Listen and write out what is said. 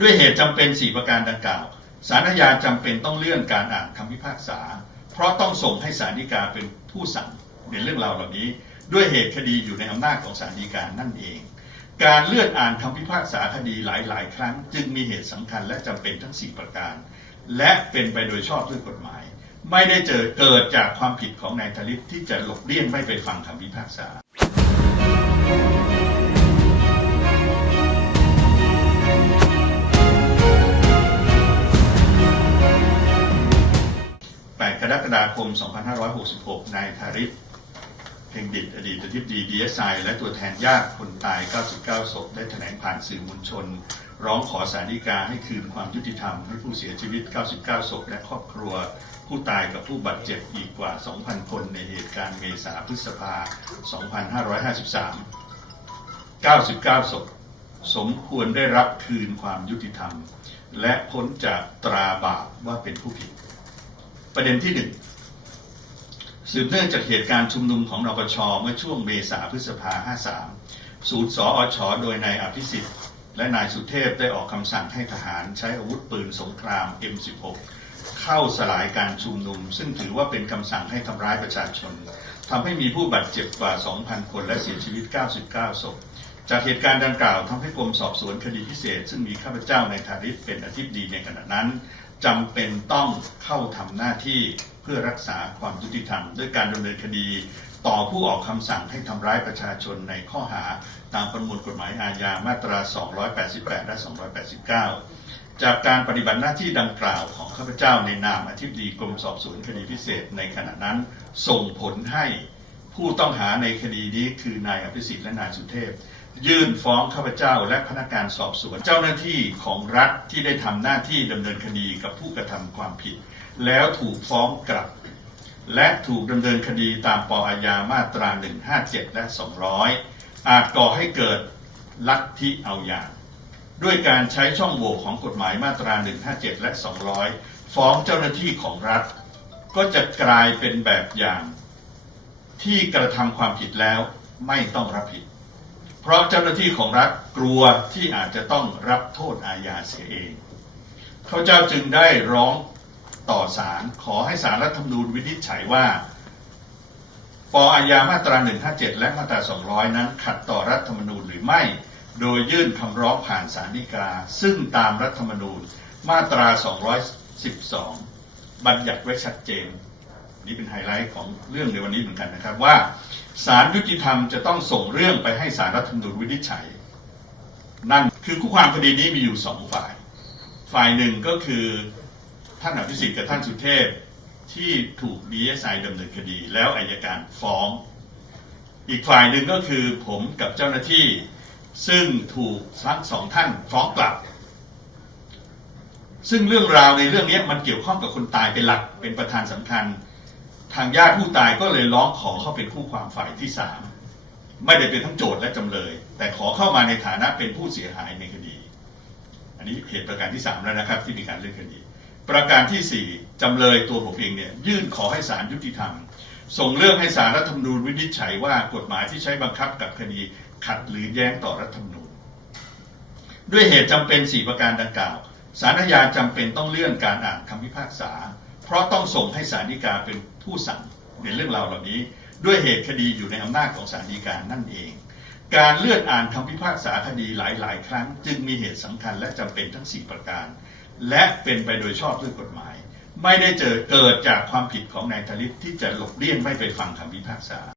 ด้วยเหตุจำเป็น 4 ประการดังกล่าวสารอาญาจำเป็นต้องเลื่อนการอ่านคำพิพากษา เพราะต้องส่งให้ศาลฎีกาเป็นผู้สั่งในเรื่องราวเหล่านี้ ด้วยเหตุคดีอยู่ในอำนาจของศาลฎีกานั่นเอง การเลื่อนอ่านคำพิพากษาคดีหลาย ๆ ครั้ง จึงมีเหตุสำคัญและจำเป็นทั้ง 4 ประการ และเป็นไปโดยชอบด้วยกฎหมาย ไม่ได้เจอเกิดจากความผิดของนายธลิตที่จะหลบเลี่ยงไม่ไปฟังคำพิพากษา คม 2566 นายธาริศเพ่งดิตอดีตอธิบดีดีเอสไอและตัวแทนญาติคนตาย 99 ศพ ได้แถลงผ่านสื่อมวลชน ร้องขอสารดีกาให้คืนความยุติธรรมให้ผู้เสียชีวิต 99 ศพ และครอบครัว ผู้ตายกับผู้บาดเจ็บอีกกว่า 2,000 คนในเหตุการณ์เมษาพฤษภา 2553 99 ศพ สมควรได้รับคืนความยุติธรรม และพ้นจากตราบาปว่าเป็นผู้ผิดประเด็นที่หนึ่ง สืบเนื่องจากเหตุการณ์ชุมนุมของนปชเมื่อช่วงเมษาพฤษภา 53 สูตรสอชโดยนายอภิสิทธิ์ และนายสุเทพได้ออกคำสั่งให้ทหารใช้อาวุธปืนสงคราม M16 เข้าสลายการชุมนุม ซึ่งถือว่าเป็นคำสั่งให้ทำร้ายประชาชนทำให้มีผู้บาดเจ็บกว่า 2,000 คนและเสียชีวิต 99 ศพจากเหตุการณ์ดังกล่าวทำให้กรมสอบสวนคดีพิเศษ ซึ่งมีข้าพเจ้าในฐานิตเป็นอธิบดีในขณะนั้น จำเป็นต้องเข้าทำหน้าที่เพื่อรักษาความยุติธรรม ด้วยการดำเนินคดี ต่อผู้ออกคำสั่งให้ทำร้ายประชาชนในข้อหาตามประมวลกฎหมายอาญามาตรา 288 และ 289 จากการปฏิบัติหน้าที่ดังกล่าวของข้าพเจ้าในนามอธิบดีกรมสอบสวนคดีพิเศษในขณะนั้น ส่งผลให้ ผู้ต้องหาในคดีนี้คือนายอภิสิทธิ์และนายสุเทพ ยื่นฟ้องข้าพเจ้าและพนักงานสอบสวนเจ้าหน้าที่ของรัฐที่ได้ทำหน้าที่ดำเนินคดีกับผู้กระทำความผิด แล้วถูกฟ้องกลับ และถูกดำเนินคดีตามปอาญามาตรา 157 และ 200 อาจก่อให้เกิดลัทธิเอาอย่าง ด้วยการใช้ช่องโหว่ของกฎหมายมาตรา 157 และ 200 ฟ้องเจ้าหน้าที่ของรัฐ ก็จะกลายเป็นแบบอย่าง ที่กระทำความผิดแล้วไม่ต้องรับผิด เพราะเจ้าหน้าที่ของรัฐกลัวที่อาจจะต้องรับโทษอาญาเสียเอง เขาเจ้าจึงได้ร้องต่อศาลขอให้ศาลรัฐธรรมนูญวินิจฉัยว่าปอาญามาตรา 157 และมาตรา 200 นั้นขัดต่อรัฐธรรมนูญหรือไม่ โดยยื่นคำร้องผ่านศาลฎีกา ซึ่งตามรัฐธรรมนูญมาตรา 212 บัญญัติไว้ชัดเจน นี่เป็นไฮไลท์ของเรื่องในวันนี้เหมือนกันนะครับว่าศาลยุติธรรมจะต้องส่งเรื่องไปให้ศาลรัฐธรรมนูญวินิจฉัย นั่นคือคู่ความคดีนี้มีอยู่สองฝ่าย ฝ่ายหนึ่งก็คือท่านอภิสิทธิ์กับท่านสุเทพที่ถูกดีเอสไอดำเนินคดี แล้วอายการฟ้อง อีกฝ่ายหนึ่งก็คือผมกับเจ้าหน้าที่ ซึ่งถูกทั้งสองท่านฟ้องกลับ ซึ่งเรื่องราวในเรื่องนี้มันเกี่ยวข้องกับคนตายเป็นหลักเป็นประธานสำคัญ ทางญาติผู้ตายก็เลยร้องขอเข้าเป็นคู่ความฝ่ายที่สามไม่ได้เป็นทั้งโจทย์และจำเลย แต่ขอเข้ามาในฐานะเป็นผู้เสียหายในคดี อันนี้เหตุประการที่สามแล้วนะครับ ที่มีการเลื่อนคดี ประการที่สี่จำเลยตัวผมเองเนี่ยยื่นขอให้ศาลยุติธรรม ส่งเรื่องให้ศาลรัฐธรรมนูญวินิจฉัยว่ากฎหมายที่ใช้บังคับกับคดีขัดหรือแย้งต่อรัฐธรรมนูญ ด้วยเหตุจำเป็น4ประการดังกล่าวสารอาญาจำเป็นต้องเลื่อนการอ่านคำพิพากษา เพราะต้องส่งให้ศาลฎีกาเป็นผู้สั่งในเรื่องราวเหล่านี้ ด้วยเหตุคดีอยู่ในอำนาจของศาลฎีกานั่นเอง การเลื่อนอ่านคำพิพากษาคดีหลาย ๆ ครั้ง จึงมีเหตุสำคัญและจำเป็นทั้ง 4 ประการ และเป็นไปโดยชอบด้วยกฎหมาย ไม่ได้เจอเกิดจากความผิดของนายธลิตที่จะหลบเลี่ยงไม่ไปฟังคำพิพากษา